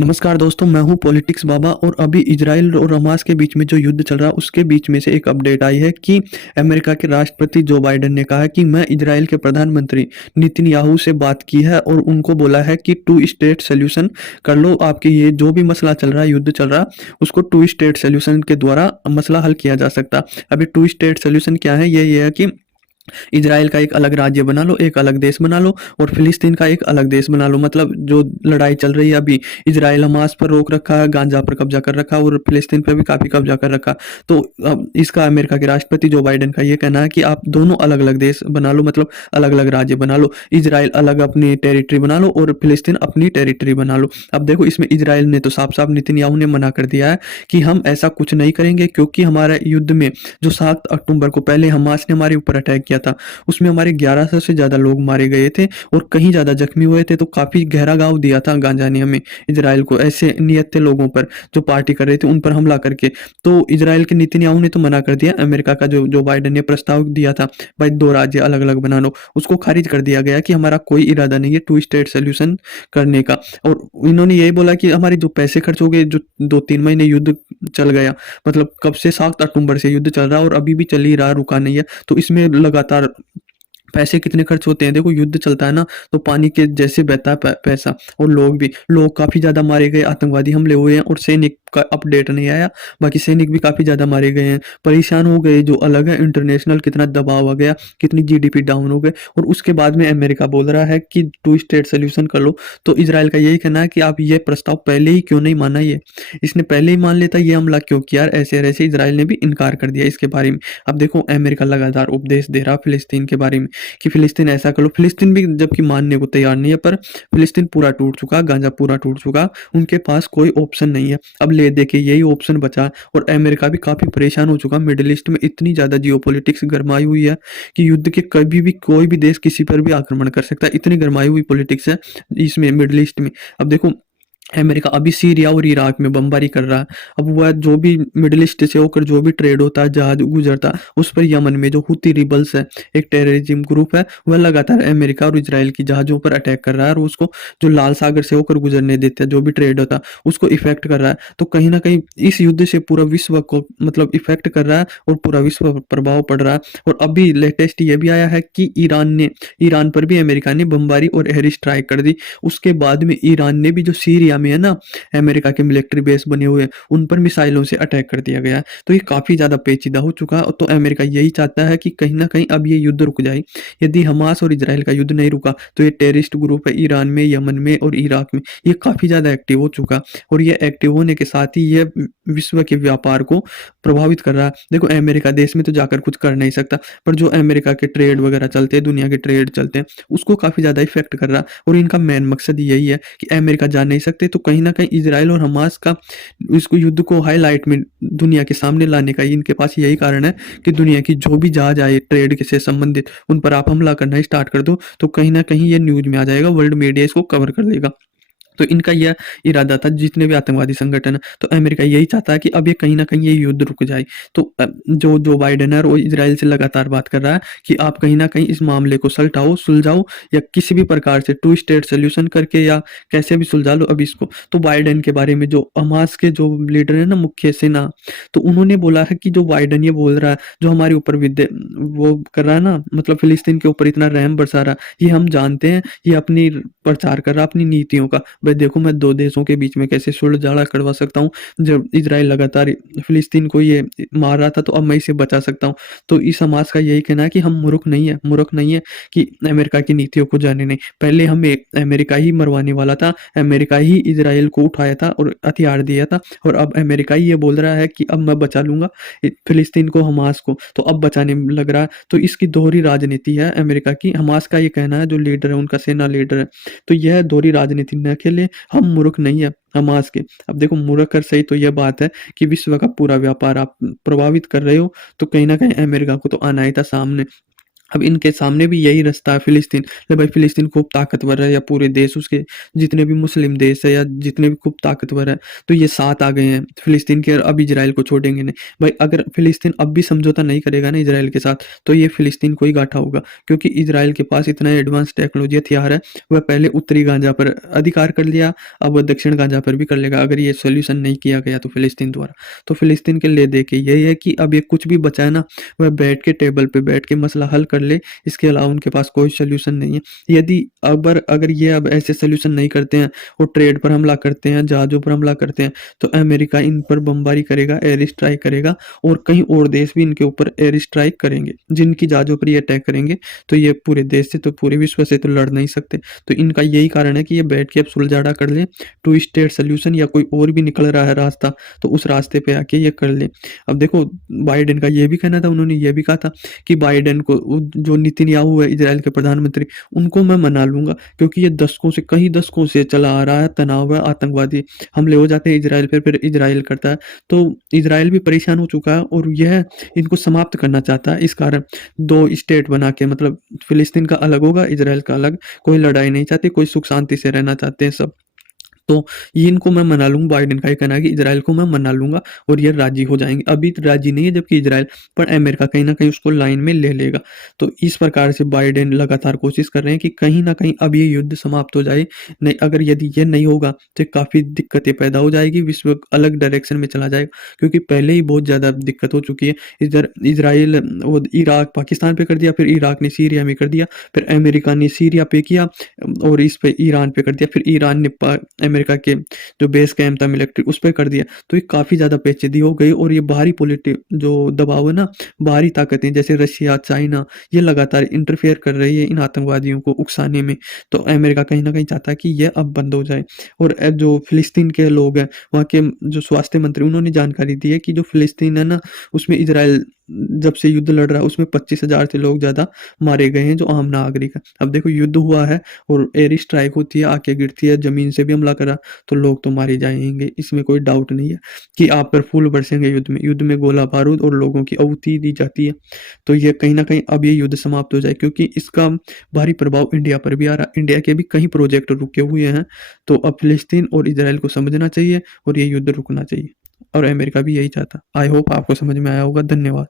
नमस्कार दोस्तों, मैं हूँ पॉलिटिक्स बाबा और अभी इजराइल और हमास के बीच में जो युद्ध चल रहा है उसके बीच में से एक अपडेट आई है कि अमेरिका के राष्ट्रपति जो बाइडेन ने कहा है कि मैं इजराइल के प्रधानमंत्री नेतन्याहू से बात की है और उनको बोला है कि टू स्टेट सोल्यूशन कर लो। आपके ये जो भी मसला चल रहा है, युद्ध चल रहा है, उसको टू स्टेट सोल्यूशन के द्वारा मसला हल किया जा सकता। अभी टू स्टेट सोल्यूशन क्या है? ये है कि इजराइल का एक अलग राज्य बना लो, एक अलग देश बना लो और फिलिस्तीन का एक अलग देश बना लो। मतलब जो लड़ाई चल रही है अभी, इजराइल हमास पर रोक रखा है, गांजा पर कब्जा कर रखा है और फिलिस्तीन पर भी काफी कब्जा कर रखा। तो अब इसका अमेरिका के राष्ट्रपति जो बाइडेन का ये कहना है कि आप दोनों अलग अलग देश बना लो, मतलब अलग अलग राज्य बना लो। इजराइल अलग अपनी टेरिटरी बना लो और फिलिस्तीन अपनी टेरिटरी बना लो। अब देखो, इसमें इजराइल ने तो साफ साफ नेतन्याहू ने मना कर दिया है कि हम ऐसा कुछ नहीं करेंगे, क्योंकि हमारा युद्ध में जो 7 अक्टूबर को पहले हमास ने हमारे ऊपर अटैक किया था, उसमें हमारे 1100 से ज़्यादा लोग मारे गए थे और कहीं ज़्यादा जख्मी हुए थे। तो काफ़ी गहरा घाव दिया था गांजा ने हमें, इजराइल को, ऐसे नियत थे लोगों पर जो पार्टी कर रहे थे उन पर हमला करके। तो इजराइल के नेतन्याहू ने तो मना कर दिया। अमेरिका का जो बाइडेन ने प्रस्ताव दिया था भाई दो राज्य अलग अलग बना लो, उसको खारिज कर दिया गया कि हमारा कोई इरादा नहीं है टू स्टेट सोल्यूशन करने का। और इन्होंने यही बोला कि हमारे जो पैसे खर्च हो गए, जो 2-3 महीने युद्ध चल गया, मतलब कब से 7 अक्टूबर से युद्ध चल रहा है और अभी भी चल ही रहा, रुका नहीं है। तो इसमें लगातार पैसे कितने खर्च होते हैं। देखो, युद्ध चलता है ना, तो पानी के जैसे बहता है पैसा। और लोग काफी ज्यादा मारे गए, आतंकवादी हमले हुए हैं और सैनिक का अपडेट नहीं आया। बाकी सैनिक भी काफी ज्यादा मारे गए हैं, परेशान हो गए जो अलग है। इंटरनेशनल कितना दबाव आ गया, कितनी जीडीपी डाउन हो गए। और उसके बाद में अमेरिका बोल रहा है कि टू स्टेट सोल्यूशन कर लो। तो इसराइल का यही कहना है कि आप ये प्रस्ताव पहले ही क्यों नहीं माना, ये इसने पहले ही मान लेता, ये हमला क्यों किया। ऐसे ऐसे इसराइल ने भी इनकार कर दिया इसके बारे में। अब देखो, अमेरिका लगातार उपदेश दे रहा फिलिस्तीन के बारे में कि फिलिस्तीन ऐसा कर लो। फिलिस्तीन भी जबकि मानने को तैयार नहीं है, पर फिलिस्तीन पूरा टूट चुका, गांजा पूरा टूट चुका, उनके पास कोई ऑप्शन नहीं है। अब ले दे के यही ऑप्शन बचा और अमेरिका भी काफी परेशान हो चुका। मिडिल ईस्ट में इतनी ज्यादा जियोपॉलिटिक्स गरमाई हुई है कि युद्ध के कभी भी कोई भी देश किसी पर भी आक्रमण कर सकता है, इतनी गरमाई हुई पॉलिटिक्स है इसमें, मिडिल ईस्ट में। अब देखो, अमेरिका अभी सीरिया और इराक में बमबारी कर रहा है। अब वह जो भी मिडिल ईस्ट से होकर जो भी ट्रेड होता है, जहाज गुजरता, उस पर यमन में जो हुती रिबल्स है, एक टेररिज्म ग्रुप है, वह लगातार अमेरिका और इजराइल की जहाजों पर अटैक कर रहा है और उसको जो लाल सागर से होकर गुजरने देते हैं, जो भी ट्रेड होता है उसको इफेक्ट कर रहा है। तो कहीं ना कहीं इस युद्ध से पूरा विश्व को मतलब इफेक्ट कर रहा है और पूरा विश्व पर प्रभाव पड़ रहा है। और अभी लेटेस्ट ये भी आया है कि ईरान पर भी अमेरिका ने बमबारी और एयर स्ट्राइक कर दी। उसके बाद में ईरान ने भी जो सीरिया में है ना, अमेरिका के मिलिट्री बेस बने हुए, उन पर मिसाइलों से अटैक कर दिया गया है। तो ये काफी ज्यादा पेचीदा हो चुका है। तो अमेरिका यही चाहता है कि कहीं ना कहीं अब ये युद्ध रुक जाए। यदि हमास और इजराइल का युद्ध नहीं रुका तो ये टेररिस्ट ग्रुप है ईरान में, यमन में और इराक में, ये काफी ज्यादा एक्टिव हो चुका। और ये एक्टिव होने के साथ ही ये विश्व के व्यापार को प्रभावित कर रहा है। देखो, अमेरिका देश में तो जाकर कुछ कर नहीं सकता, पर जो अमेरिका के ट्रेड वगैरह चलते हैं, दुनिया के ट्रेड चलते हैं, उसको काफी ज्यादा इफेक्ट कर रहा है। और इनका मेन मकसद यही है कि अमेरिका जा नहीं सकते, तो कहीं ना कहीं इजराइल और हमास का इसको युद्ध को हाईलाइट में दुनिया के सामने लाने का इनके पास यही कारण है कि दुनिया की जो भी जहाज आए ट्रेड के से संबंधित, उन पर आप हमला करना स्टार्ट कर दो, तो कहीं ना कहीं ये न्यूज में आ जाएगा, वर्ल्ड मीडिया इसको कवर कर देगा। तो इनका यह इरादा था, जितने भी आतंकवादी संगठन है। तो अमेरिका यही चाहता है कि अब ये कहीं ना कहीं ये युद्ध रुक जाए। तो जो बाइडेन है वो इजराइल से लगातार बात कर रहा है कि आप कहीं ना कहीं इस मामले को सुलझाओ या किसी भी प्रकार से टू स्टेट सोल्यूशन करके या कैसे भी सुलझा लो अब इसको। तो बाइडेन के बारे में जो हमास के जो लीडर है ना, मुख्य सेना, तो उन्होंने बोला है कि जो बाइडेन ये बोल रहा है, जो हमारे ऊपर विद्य वो कर रहा है ना, मतलब फिलिस्तीन के ऊपर इतना रहम बरसा रहा है, ये हम जानते हैं, ये अपनी प्रचार कर रहा है अपनी नीतियों का। भाई देखो, मैं दो देशों के बीच में कैसे सुलझाड़ा करवा सकता हूँ। जब इजराइल लगातार फिलिस्तीन को ये मार रहा था, तो अब मैं इसे बचा सकता हूँ। तो इस समाज का यही कहना है कि हम मूर्ख नहीं है कि अमेरिका की नीतियों को जाने नहीं। पहले हमें अमेरिका ही मरवाने वाला था, अमेरिका ही इजराइल को उठाया था और हथियार दिया था, और अब अमेरिका ही ये बोल रहा है कि अब मैं बचा लूंगा फिलिस्तीन को, हमास को, तो अब बचाने लग रहा है। तो इसकी दोहरी राजनीति है अमेरिका की। हमास का ये कहना है, जो लीडर है उनका, सेना लीडर है, तो यह दोहरी राजनीति न खेले, हम मूर्ख नहीं है हमास के। अब देखो, मूर्ख कर सही तो यह बात है कि विश्व का पूरा व्यापार आप प्रभावित कर रहे हो, तो कहीं ना कहीं अमेरिका को तो आना ही था सामने। अब इनके सामने भी यही रास्ता है फ़िलिस्तीन। ले भाई फ़िलिस्तीन खूब ताकतवर है, या पूरे देश उसके जितने भी मुस्लिम देश है या जितने भी खूब ताकतवर है, तो ये साथ आ गए हैं फ़िलिस्तीन के, और अब इज़राइल को छोड़ेंगे नहीं। भाई अगर फ़िलिस्तीन अब भी समझौता नहीं करेगा ना इज़राइल के साथ, तो ये फ़िलिस्तीन को ही घाटा होगा, क्योंकि इज़राइल के पास इतना एडवांस टेक्नोलॉजी हथियार है। वह पहले उत्तरी गाज़ा पर अधिकार कर लिया, अब वह दक्षिण गाज़ा पर भी कर लेगा, अगर ये सॉल्यूशन नहीं किया गया तो फ़िलिस्तीन द्वारा। तो फ़िलिस्तीन के लिए देखिए यही है कि अब ये कुछ भी बचा है ना, वह बैठ के टेबल पे बैठ के मसला हल कर ले, इसके अलावा उनके पास कोई सॉल्यूशन नहीं है। यदि अगर ये अब ऐसे सॉल्यूशन नहीं करते हैं और ट्रेड पर हमला करते हैं, जहाज़ों पर हमला करते हैं, तो अमेरिका इन पर बमबारी करेगा, एयर स्ट्राइक करेगा, और कहीं और देश भी इनके ऊपर एयर स्ट्राइक करेंगे। जिनकी जहाज़ों पर ये अटैक करेंगे, तो ये पूरे देश से तो पूरे विश्व से तो लड़ नहीं सकते। तो इनका यही कारण है कि ये बैठ के अब सुलझाड़ा कर लें, टू स्टेट सॉल्यूशन, या कोई और भी निकल रहा है रास्ता, तो उस रास्ते पे आके ये कर लें। अब देखो बाइडेन का ये भी कहना था, उन्होंने ये भी कहा था कि बाइडेन को जो नेतन्याहू है इजराइल के प्रधानमंत्री, उनको मैं मना लूंगा, क्योंकि ये दशकों से कई दशकों से चला आ रहा है तनाव है, आतंकवादी हमले हो जाते हैं इजराइल पर, फिर इजराइल करता है, तो इजराइल भी परेशान हो चुका है और यह इनको समाप्त करना चाहता है। इस कारण दो स्टेट बना के, मतलब फिलिस्तीन का अलग होगा, इजराइल का अलग, कोई लड़ाई नहीं चाहते, कोई सुख शांति से रहना चाहते हैं सब। तो ये इनको मैं मना लूँगा, बाइडेन का ये कहना है कि इज़राइल को मैं मना लूँगा और ये राज़ी हो जाएँगे। अभी तो राज़ी नहीं है जबकि इज़राइल, पर अमेरिका कहीं न कहीं उसको लाइन में ले लेगा। तो इस प्रकार से बाइडेन लगातार कोशिश कर रहे हैं कि कहीं न कहीं अब ये युद्ध समाप्त हो जाए। नहीं, अगर यदि ये नहीं होगा तो काफ़ी दिक्कतें पैदा हो जाएगी, विश्व अलग डायरेक्शन में चला जाएगा, क्योंकि पहले ही बहुत ज़्यादा दिक्कत हो चुकी है। इधर इज़राइल वो इराक पाकिस्तान पे कर दिया, फिर इराक ने सीरिया में कर दिया, फिर अमेरिका ने सीरिया पे किया, और इस पे ईरान पे कर दिया, फिर ईरान ने अमेरिका के जो बेस कैंप था मिलिट्री उस पे कर दिया। तो ये काफ़ी ज़्यादा पेचीदी हो गई, और ये बाहरी जो दबाव है ना, बाहरी ताकतें जैसे रशिया, चाइना, ये लगातार इंटरफेयर कर रही है इन आतंकवादियों को उकसाने में। तो अमेरिका कहीं न कहीं चाहता है कि ये अब बंद हो जाए। और जो फ़िलिस्तीन के लोग हैं, वहाँ के जो स्वास्थ्य मंत्री, उन्होंने जानकारी दी है कि जो फ़िलिस्तीन है ना, उसमें इज़राइल जब से युद्ध लड़ रहा है उसमें 25,000 से लोग ज़्यादा मारे गए हैं, जो आम नागरिक हैं। अब देखो युद्ध हुआ है और एयर स्ट्राइक होती है, आके गिरती है, ज़मीन से भी हमला करा, तो लोग तो मारे जाएँगे, इसमें कोई डाउट नहीं है कि आप पर फूल बरसेंगे युद्ध में। युद्ध में गोला-बारूद और लोगों की आहुति दी जाती है। तो ये कहीं न कहीं अब ये युद्ध समाप्त हो जाए, क्योंकि इसका भारी प्रभाव इंडिया पर भी आ रहा है। इंडिया के भी कई प्रोजेक्ट रुके हुए हैं, तो अब फ़िलिस्तीन और इज़राइल को समझना चाहिए और ये युद्ध रुकना चाहिए, और अमेरिका भी यही चाहता। आई होप आपको समझ में आया होगा। धन्यवाद।